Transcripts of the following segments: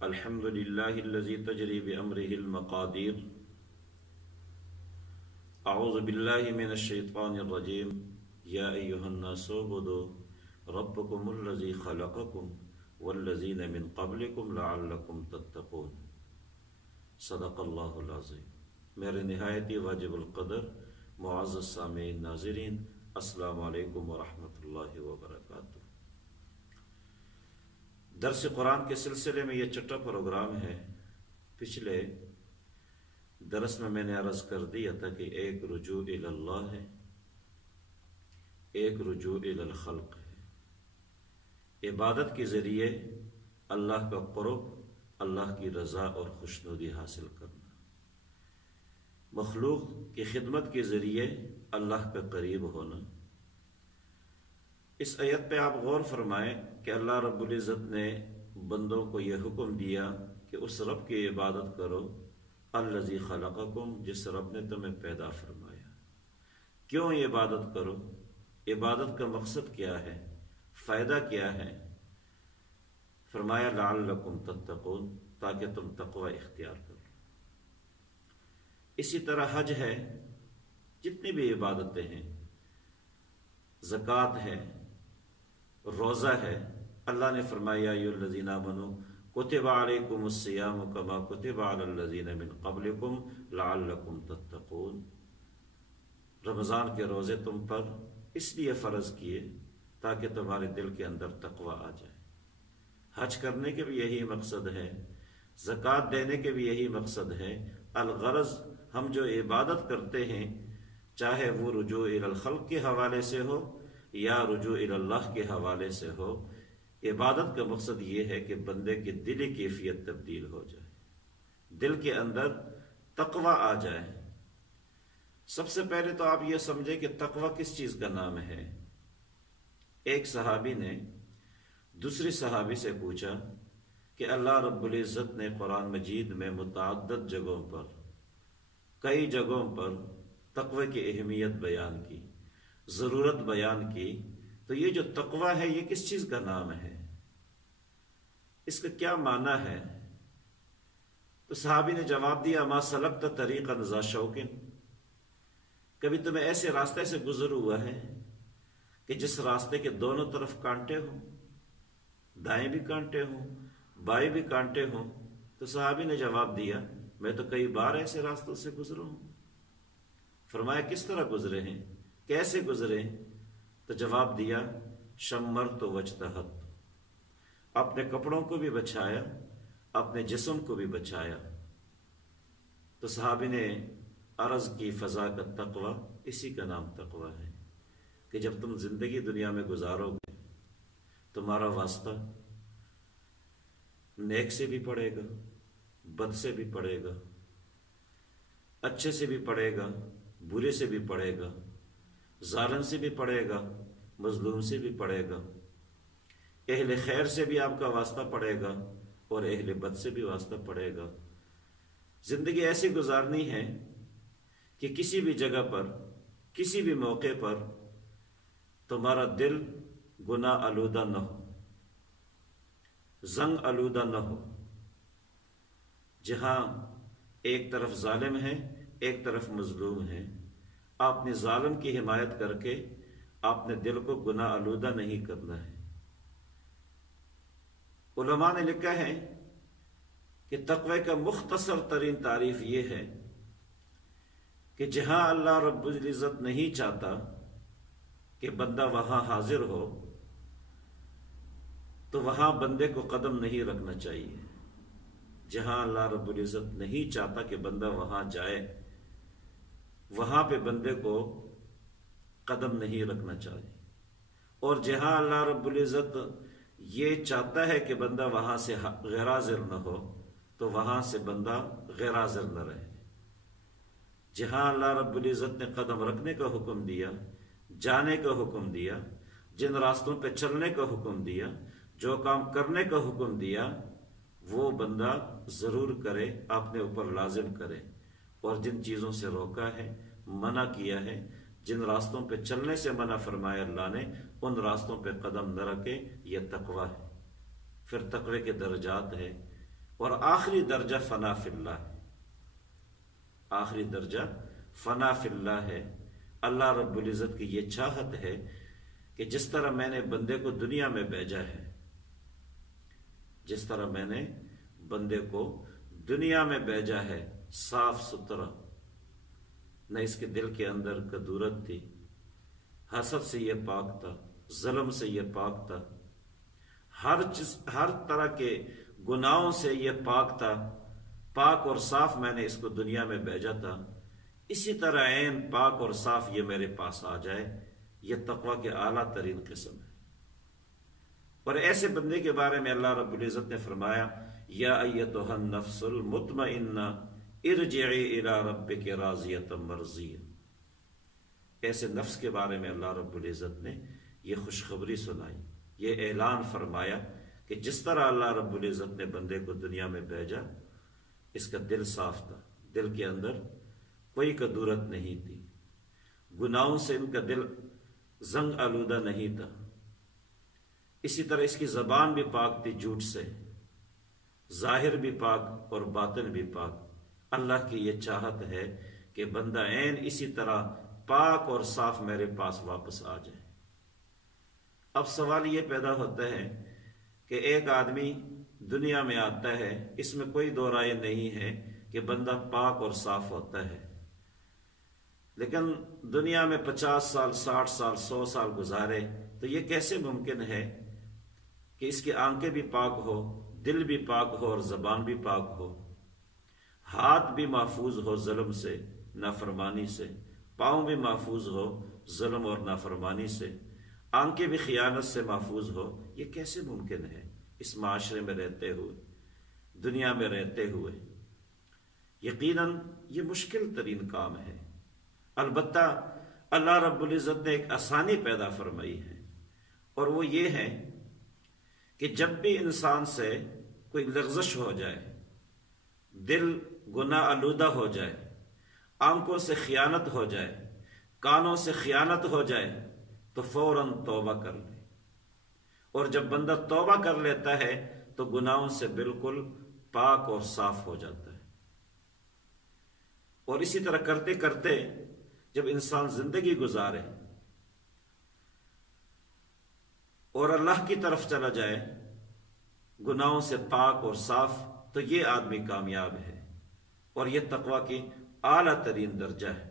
الحمدللہ الذی تجری بأمرہ المقادیر اعوذ باللہ من الشیطان الرجیم یا ایہا الناس اعبدوا ربکم الذی خلقکم والذین من قبلکم لعلکم تتقون۔ صدق اللہ العظیم۔ میرے نہایتی واجب القدر معزز سامعین ناظرین، السلام علیکم ورحمۃ اللہ وبرکاتہ۔ درس قرآن کے سلسلے میں یہ چھٹا پروگرام ہے۔ پچھلے درس میں نے عرض کر دیا تھا کہ ایک رجوع الی اللہ ہے، ایک رجوع الی الخلق ہے۔ عبادت کے ذریعے اللہ کا قرب، اللہ کی رضا اور خوشنودی حاصل کرنا، مخلوق کی خدمت کے ذریعے اللہ کا قریب ہونا۔ اس آیت پہ آپ غور فرمائیں کہ اللہ رب العزت نے بندوں کو یہ حکم دیا کہ اس رب کی عبادت کرو الذی خلقکم، جس رب نے تمہیں پیدا فرمایا۔ کیوں عبادت کرو؟ عبادت کا مقصد کیا ہے؟ فائدہ کیا ہے؟ فرمایا لعلکم تتقون، تاکہ تم تقوی اختیار کرو۔ اسی طرح حج ہے، جتنی بھی عبادتیں ہیں، زکوٰۃ ہے، روزہ ہے، اللہ نے فرمایا یا الذین آمنوا کتب علیکم الصیام کما کتب علی الذین من قبلکم لعلکم تتقون۔ رمضان کے روزے تم پر اس لیے فرض کیے تاکہ تمہارے دل کے اندر تقوی آ جائے۔ حج کرنے کے بھی یہی مقصد ہے، زکوٰۃ دینے کے بھی یہی مقصد ہے۔ الغرض ہم جو عبادت کرتے ہیں، چاہے وہ رجوع الی الخلق کے حوالے سے ہو یا رجوع الی اللہ کے حوالے سے ہو، عبادت کا مقصد یہ ہے کہ بندے کی دلی کیفیت تبدیل ہو جائے، دل کے اندر تقوی آ جائے۔ سب سے پہلے تو آپ یہ سمجھیں کہ تقوی کس چیز کا نام ہے۔ ایک صحابی نے دوسری صحابی سے پوچھا کہ اللہ رب العزت نے قرآن مجید میں متعدد جگہوں پر، کئی جگہوں پر تقوی کی اہمیت بیان کی، ضرورت بیان کی، تو یہ جو تقوی ہے یہ کس چیز کا نام ہے، اس کا کیا معنی ہے؟ تو صحابی نے جواب دیا ما سلکت طریقا ذا شوک، کبھی تمہیں ایسے راستے سے گزر ہوا ہے کہ جس راستے کے دونوں طرف کانٹے ہوں، دائیں بھی کانٹے ہوں، بائیں بھی کانٹے ہوں؟ تو صحابی نے جواب دیا میں تو کئی بار ایسے راستوں سے گزرا ہوں۔ فرمایا کس طرح گزرے ہیں، کیسے گزرے؟ تو جواب دیا شمرت واجتہدت، اپنے کپڑوں کو بھی بچایا، اپنے جسم کو بھی بچایا۔ تو صحابی نے عرض کی فضا کا تقوی، اسی کا نام تقوی ہے کہ جب تم زندگی دنیا میں گزارو گے، تمہارا واسطہ نیک سے بھی پڑے گا، بد سے بھی پڑے گا، اچھے سے بھی پڑے گا، برے سے بھی پڑے گا، ظالم سے بھی پڑے گا، مظلوم سے بھی پڑے گا، اہل خیر سے بھی آپ کا واسطہ پڑے گا اور اہل بد سے بھی واسطہ پڑے گا۔ زندگی ایسی گزارنی ہے کہ کسی بھی جگہ پر، کسی بھی موقع پر تمہارا دل گناہ آلودہ نہ ہو، زنگ آلودہ نہ ہو۔ جہاں ایک طرف ظالم ہے، ایک طرف مظلوم ہے، آپ نے ظالم کی حمایت کر کے آپ نے دل کو گناہ آلودہ نہیں کرنا ہے۔ علماء نے لکھا ہے کہ تقوی کا مختصر ترین تعریف یہ ہے کہ جہاں اللہ رب العزت نہیں چاہتا کہ بندہ وہاں حاضر ہو، تو وہاں بندے کو قدم نہیں رکھنا چاہیے۔ جہاں اللہ رب العزت نہیں چاہتا کہ بندہ وہاں جائے، وہاں پہ بندے کو قدم نہیں رکھنا چاہیے۔ اور جہاں اللہ رب العزت یہ چاہتا ہے کہ بندہ وہاں سے غیر حاضر نہ ہو، تو وہاں سے بندہ غیر حاضر نہ رہے۔ جہاں اللہ رب العزت نے قدم رکھنے کا حکم دیا، جانے کا حکم دیا، جن راستوں پہ چلنے کا حکم دیا، جو کام کرنے کا حکم دیا، وہ بندہ ضرور کرے، اپنے اوپر لازم کرے۔ اور جن چیزوں سے روکا ہے، منع کیا ہے، جن راستوں پہ چلنے سے منع فرمایا اللہ نے، ان راستوں پہ قدم نہ رکھے، یہ تقوی ہے۔ پھر تقوی کے درجات ہے، اور آخری درجہ فنا فی اللہ ہے۔ آخری درجہ فنا فی اللہ ہے۔ اللہ رب العزت کی یہ چاہت ہے کہ جس طرح میں نے بندے کو دنیا میں بھیجا ہے، جس طرح میں نے بندے کو دنیا میں بھیجا ہے، صاف ستھرا، نہ اس کے دل کے اندر کدورت تھی، حسد سے یہ پاک تھا، ظلم سے یہ پاک تھا، ہر طرح کے گناہوں سے یہ پاک تھا، پاک اور صاف میں نے اس کو دنیا میں بھیجا تھا، اسی طرح عین پاک اور صاف یہ میرے پاس آ جائے۔ یہ تقوی کے اعلیٰ ترین قسم ہے۔ اور ایسے بندے کے بارے میں اللہ رب العزت نے فرمایا، یا ایتھا النفس المطمئنہ ارجعی الی ربک راضیۃ مرضیہ۔ ایسے نفس کے بارے میں اللہ رب العزت نے یہ خوشخبری سنائی، یہ اعلان فرمایا کہ جس طرح اللہ رب العزت نے بندے کو دنیا میں بھیجا، اس کا دل صاف تھا، دل کے اندر کوئی کدورت نہیں تھی، گناہوں سے ان کا دل زنگ آلودہ نہیں تھا، اسی طرح اس کی زبان بھی پاک تھی جھوٹ سے، ظاہر بھی پاک اور باطن بھی پاک۔ اللہ کی یہ چاہت ہے کہ بندہ عین اسی طرح پاک اور صاف میرے پاس واپس آ جائے۔ اب سوال یہ پیدا ہوتا ہے کہ ایک آدمی دنیا میں آتا ہے، اس میں کوئی دو رائے نہیں ہے کہ بندہ پاک اور صاف ہوتا ہے، لیکن دنیا میں 50 سال 60 سال 100 سال گزارے تو یہ کیسے ممکن ہے کہ اس کی آنکھیں بھی پاک ہو، دل بھی پاک ہو اور زبان بھی پاک ہو، ہاتھ بھی محفوظ ہو ظلم سے، نافرمانی سے، پاؤں بھی محفوظ ہو ظلم اور نافرمانی سے، آنکھیں بھی خیانت سے محفوظ ہو؟ یہ کیسے ممکن ہے اس معاشرے میں رہتے ہوئے، دنیا میں رہتے ہوئے؟ یقیناً یہ مشکل ترین کام ہے۔ البتہ اللہ رب العزت نے ایک آسانی پیدا فرمائی ہے، اور وہ یہ ہے کہ جب بھی انسان سے کوئی لغزش ہو جائے، دل گناہ آلودہ ہو جائے، آنکھوں سے خیانت ہو جائے، کانوں سے خیانت ہو جائے، تو فوراً توبہ کر لے۔ اور جب بندہ توبہ کر لیتا ہے تو گناہوں سے بالکل پاک اور صاف ہو جاتا ہے۔ اور اسی طرح کرتے کرتے جب انسان زندگی گزارے اور اللہ کی طرف چلا جائے گناہوں سے پاک اور صاف، تو یہ آدمی کامیاب ہے، اور یہ تقوی کی اعلیٰ ترین درجہ ہے۔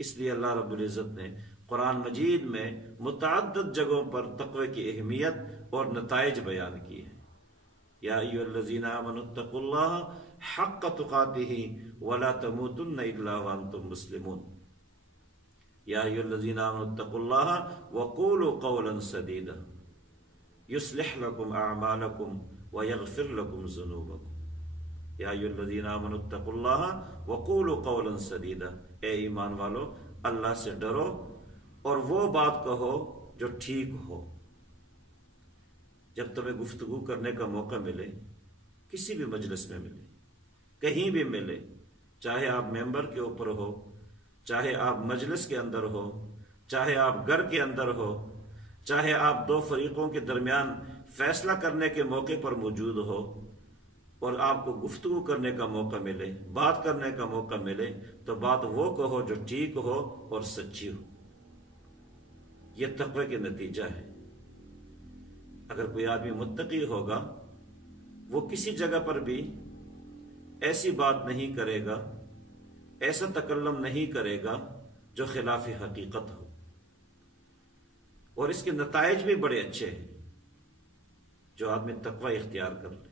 اس لیے اللہ رب العزت نے قرآن مجید میں متعدد جگہوں پر تقوی کی اہمیت اور نتائج بیان کی ہے۔ یا ایھا الذین آمنوا اتقوا اللہ حق تقاتہ ولا تموتن الا وانتم مسلمون۔ یا ایھا الذین آمنوا اتقوا اللہ وقولوا قولا سدیدا یصلح لکم اعمالکم ویغفر لکم ذنوبکم۔ یا ایھا الذین آمنوا اتقوا اللہ وقولوا قولا سدیدا، اے ایمان والو اللہ سے ڈرو اور وہ بات کہو جو ٹھیک ہو۔ جب تمہیں گفتگو کرنے کا موقع ملے، کسی بھی مجلس میں ملے، کہیں بھی ملے، چاہے آپ ممبر کے اوپر ہو، چاہے آپ مجلس کے اندر ہو، چاہے آپ گھر کے اندر ہو، چاہے آپ دو فریقوں کے درمیان فیصلہ کرنے کے موقع پر موجود ہو، اور آپ کو گفتگو کرنے کا موقع ملے، بات کرنے کا موقع ملے، تو بات وہ کہو جو ٹھیک ہو اور سچی ہو۔ یہ تقوی کے نتیجہ ہے۔ اگر کوئی آدمی متقی ہوگا، وہ کسی جگہ پر بھی ایسی بات نہیں کرے گا، ایسا تکلم نہیں کرے گا جو خلاف حقیقت ہو، اور اس کے نتائج بھی بڑے اچھے ہیں جو آدمی تقوی اختیار کر لے۔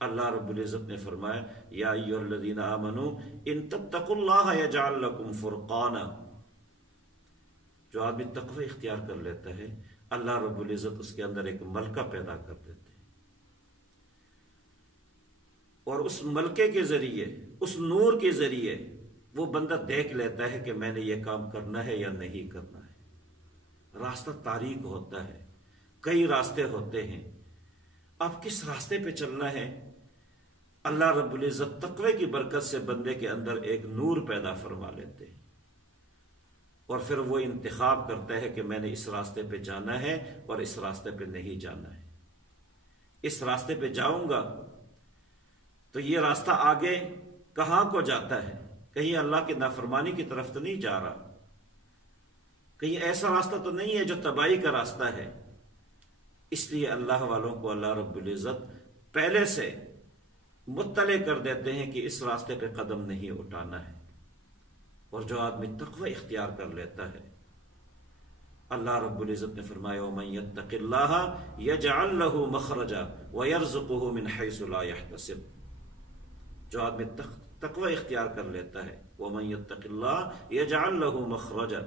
اللہ رب العزت نے فرمایا، یا ایھا الذین آمنوا ان تتقوا اللہ یجعل لکم فرقانا۔ جو آدمی تقوی اختیار کر لیتا ہے، اللہ رب العزت اس کے اندر ایک ملکہ پیدا کر دیتے ہیں، اور اس ملکے کے ذریعے، اس نور کے ذریعے وہ بندہ دیکھ لیتا ہے کہ میں نے یہ کام کرنا ہے یا نہیں کرنا ہے۔ راستہ تاریک ہوتا ہے، کئی راستے ہوتے ہیں، آپ کس راستے پہ چلنا ہے؟ اللہ رب العزت تقوی کی برکت سے بندے کے اندر ایک نور پیدا فرما لیتے ہیں، اور پھر وہ انتخاب کرتا ہے کہ میں نے اس راستے پہ جانا ہے اور اس راستے پہ نہیں جانا ہے۔ اس راستے پہ جاؤں گا تو یہ راستہ آگے کہاں کو جاتا ہے؟ کہیں اللہ کی نافرمانی کی طرف تو نہیں جا رہا، کہیں ایسا راستہ تو نہیں ہے جو تباہی کا راستہ ہے۔ اس لیے اللہ والوں کو اللہ رب العزت پہلے سے مطلع کر دیتے ہیں کہ اس راستے پہ قدم نہیں اٹھانا ہے۔ اور جو آدمی تقوی اختیار کر لیتا ہے، اللہ رب العزت نے فرمایا وَمَن يَتَّقِ اللَّهَ يَجْعَل لَّهُ مَخْرَجًا وَيَرْزُقْهُ مِنْ حَيْثُ لَا يَحْتَسِبُ۔ جو آدمی تقوی اختیار کر لیتا ہے، وَمَن يَتَّقِ اللَّهَ يَجْعَل لَّهُ مَخْرَجًا،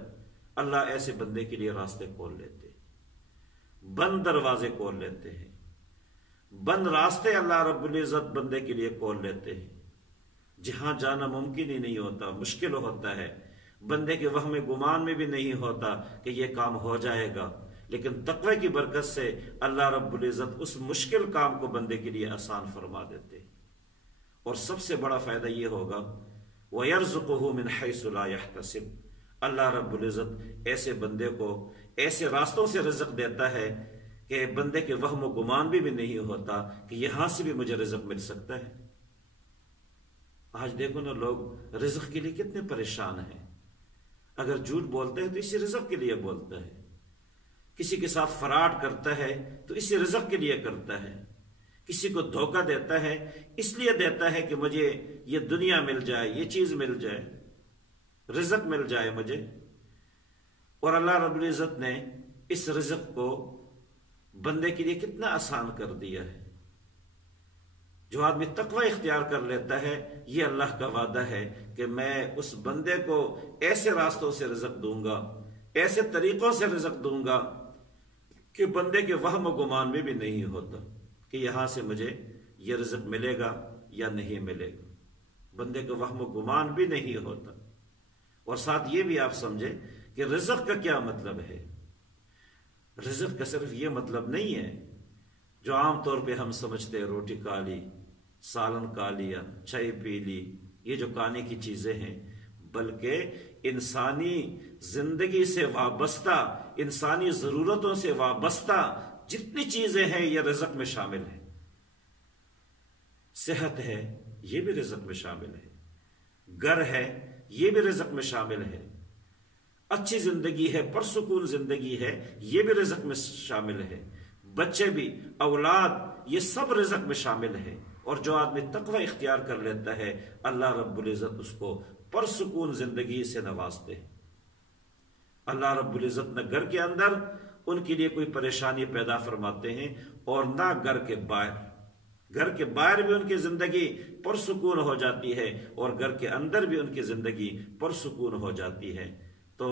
اللہ ایسے بندے کے لیے راستے کھول لیتے ہیں، بند دروازے کھول لیتے ہیں، بند راستے اللہ رب العزت بندے کے لیے کھول لیتے ہیں۔ جہاں جانا ممکن ہی نہیں ہوتا، مشکل ہوتا ہے، بندے کے وہم گمان میں بھی نہیں ہوتا کہ یہ کام ہو جائے گا، لیکن تقوی کی برکت سے اللہ رب العزت اس مشکل کام کو بندے کے لیے آسان فرما دیتے۔ اور سب سے بڑا فائدہ یہ ہوگا وَيَرْزُقُهُ مِنْ حَيْثُ لَا يَحْتَسِبُ، اللہ رب العزت ایسے بندے کو ایسے راستوں سے رزق دیتا ہے کہ بندے کے وہم و گمان بھی نہیں ہوتا کہ یہاں سے بھی مجھے رزق مل سکتا ہے۔ آج دیکھو نا، لوگ رزق کے لیے کتنے پریشان ہیں۔ اگر جھوٹ بولتے ہیں تو اسی رزق کے لیے بولتا ہے، کسی کے ساتھ فراڈ کرتا ہے تو اسی رزق کے لیے کرتا ہے، کسی کو دھوکہ دیتا ہے اس لیے دیتا ہے کہ مجھے یہ دنیا مل جائے، یہ چیز مل جائے، رزق مل جائے مجھے۔ اور اللہ رب العزت نے اس رزق کو بندے کے لیے کتنا آسان کر دیا ہے۔ جو آدمی تقوی اختیار کر لیتا ہے، یہ اللہ کا وعدہ ہے کہ میں اس بندے کو ایسے راستوں سے رزق دوں گا، ایسے طریقوں سے رزق دوں گا کہ بندے کے وہم و گمان میں بھی نہیں ہوتا کہ یہاں سے مجھے یہ رزق ملے گا یا نہیں ملے گا، بندے کا وہم و گمان بھی نہیں ہوتا۔ اور ساتھ یہ بھی آپ سمجھیں کہ رزق کا کیا مطلب ہے۔ رزق کا صرف یہ مطلب نہیں ہے جو عام طور پہ ہم سمجھتے ہیں، روٹی کھا لی، سالن کھا لیا، چائے پی لی، یہ جو کھانے کی چیزیں ہیں، بلکہ انسانی زندگی سے وابستہ، انسانی ضرورتوں سے وابستہ جتنی چیزیں ہیں یہ رزق میں شامل ہیں۔ صحت ہے، یہ بھی رزق میں شامل ہے، گھر ہے، یہ بھی رزق میں شامل ہے، اچھی زندگی ہے، پرسکون زندگی ہے، یہ بھی رزق میں شامل ہے، بچے بھی، اولاد، یہ سب رزق میں شامل ہے۔ اور جو آدمی تقوی اختیار کر لیتا ہے، اللہ رب العزت اس کو پرسکون زندگی سے نوازتے ہیں۔ اللہ رب العزت نہ گھر کے اندر ان کے لیے کوئی پریشانی پیدا فرماتے ہیں اور نہ گھر کے باہر۔ گھر کے باہر بھی ان کی زندگی پرسکون ہو جاتی ہے اور گھر کے اندر بھی ان کی زندگی پرسکون ہو جاتی ہے۔ تو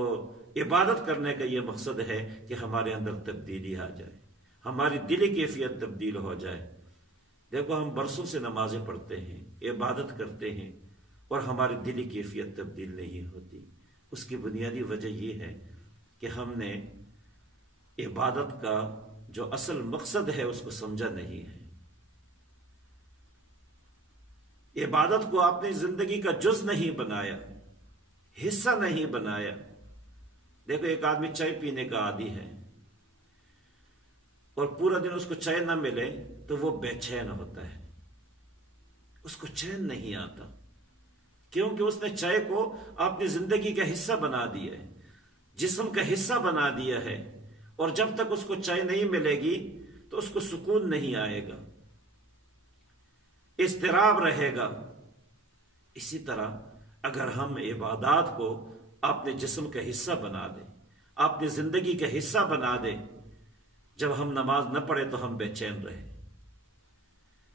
عبادت کرنے کا یہ مقصد ہے کہ ہمارے اندر تبدیلی آ جائے، ہماری دلی کیفیت تبدیل ہو جائے۔ دیکھو، ہم برسوں سے نمازیں پڑھتے ہیں، عبادت کرتے ہیں، اور ہماری دلی کیفیت تبدیل نہیں ہوتی۔ اس کی بنیادی وجہ یہ ہے کہ ہم نے عبادت کا جو اصل مقصد ہے اس کو سمجھا نہیں ہے، عبادت کو اپنی زندگی کا جز نہیں بنایا، حصہ نہیں بنایا۔ دیکھو، ایک آدمی چائے پینے کا عادی ہے اور پورا دن اس کو چائے نہ ملے تو وہ بے چین ہوتا ہے، اس کو چین نہیں آتا، کیونکہ اس نے چائے کو اپنی زندگی کا حصہ بنا دیا ہے، جسم کا حصہ بنا دیا ہے، اور جب تک اس کو چائے نہیں ملے گی تو اس کو سکون نہیں آئے گا، اضطراب رہے گا۔ اسی طرح اگر ہم عبادات کو اپنے جسم کا حصہ بنا دیں، اپنی زندگی کا حصہ بنا دیں، جب ہم نماز نہ پڑھے تو ہم بے چین رہے،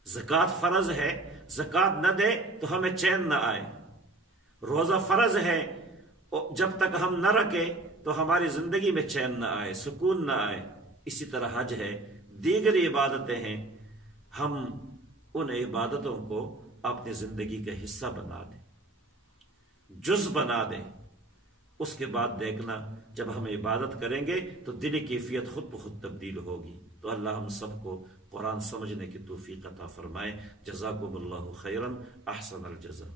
زکوٰۃ فرض ہے، زکوٰۃ نہ دے تو ہمیں چین نہ آئے، روزہ فرض ہے، جب تک ہم نہ رکھیں تو ہماری زندگی میں چین نہ آئے، سکون نہ آئے۔ اسی طرح حج ہے، دیگر عبادتیں ہیں، ہم ان عبادتوں کو اپنی زندگی کا حصہ بنا دیں، جز بنا دیں۔ اس کے بعد دیکھنا، جب ہم عبادت کریں گے تو دلی کیفیت خود بخود تبدیل ہوگی۔ تو اللہ ہم سب کو قرآن سمجھنے کی توفیق عطا فرمائے۔ جزاکم اللہ خیرا، احسن الجزا۔